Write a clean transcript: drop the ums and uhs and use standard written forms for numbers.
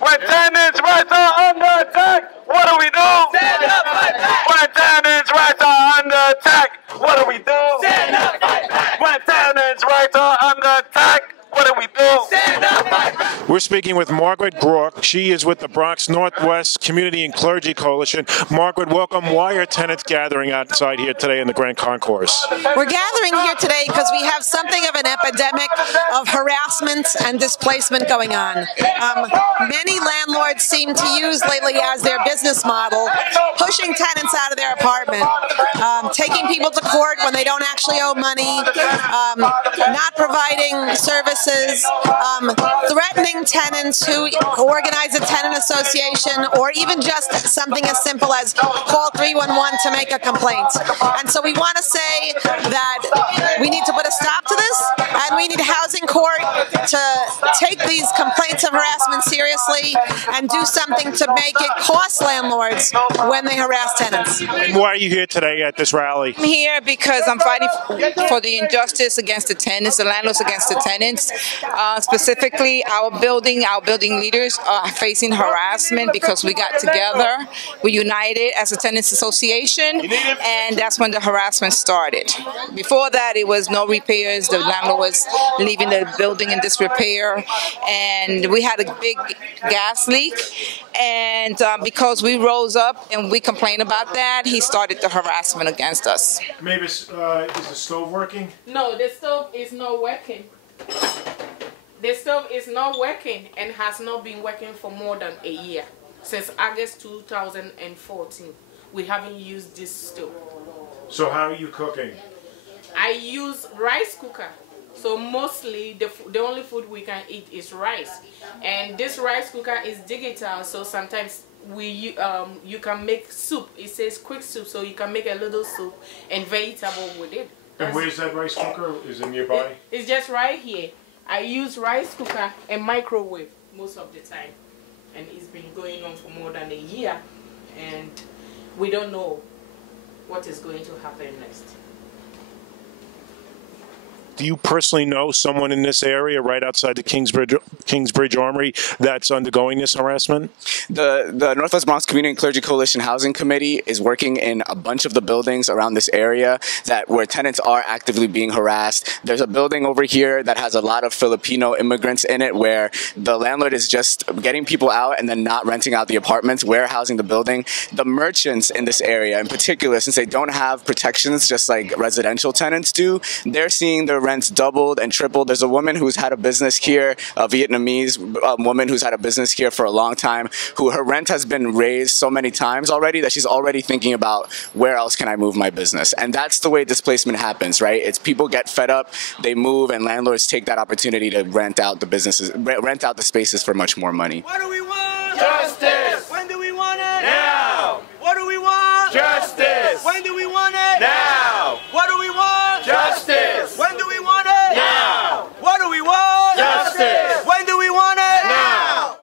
When tenants' rights are under attack, what do we do? Stand up, fight back. When tenants' rights are under attack, what do we do? Stand up, fight back. When tenants' rights are under attack, what do we do? Stand up, fight back. We're speaking with Margaret Grook. She is with the Bronx Northwest Community and Clergy Coalition. Margaret, welcome. Why are tenants gathering outside here today in the Grand Concourse? We're gathering here today because we have something of an epidemic of harassment and displacement going on. Many landlords seem to use lately as their business model, pushing tenants out of their apartment, taking people to court when they don't actually owe money, not providing services, threatening tenants who organize a tenant association, or even just something as simple as call 311 to make a complaint. And so we want to say that we need to put a stop to this, and we need housing court to take these complaints of harassment seriously and do something to make it cost landlords when they harass tenants. And why are you here today at this rally? I'm here because I'm fighting for the injustice against the tenants, the landlords against the tenants. Specifically, our building leaders are facing harassment because we got together, we united as a tenants association, and that's when the harassment started. Before that, it was no repairs. The landlord was leaving the building in disrepair, and we had a big gas leak. And because we rose up and we complained about that, he started the harassment against us. Maybe is the stove working? No, the stove is not working. The stove is not working and has not been working for more than a year. Since August 2014, we haven't used this stove. So how are you cooking? I use rice cooker. So mostly the only food we can eat is rice. And this rice cooker is digital, so sometimes you can make soup. It says quick soup, so you can make a little soup and vegetable with it. And where's that rice cooker? Is it nearby? It's just right here. I use rice cooker and microwave most of the time. And it's been going on for more than a year. And we don't know what is going to happen next. Do you personally know someone in this area right outside the Kingsbridge Armory that's undergoing this harassment? The Northwest Bronx Community and Clergy Coalition Housing Committee is working in a bunch of the buildings around this area where tenants are actively being harassed. There's a building over here that has a lot of Filipino immigrants in it where the landlord is just getting people out and then not renting out the apartments, warehousing the building. The merchants in this area in particular, since they don't have protections just like residential tenants do, they're seeing their rents doubled and tripled. There's a woman who's had a business here, a Vietnamese woman who's had a business here for a long time, who her rent has been raised so many times already that she's already thinking about where else can I move my business. And that's the way displacement happens, right? It's people get fed up, they move, and landlords take that opportunity to rent out the businesses, rent out the spaces for much more money. What do we want? Justice!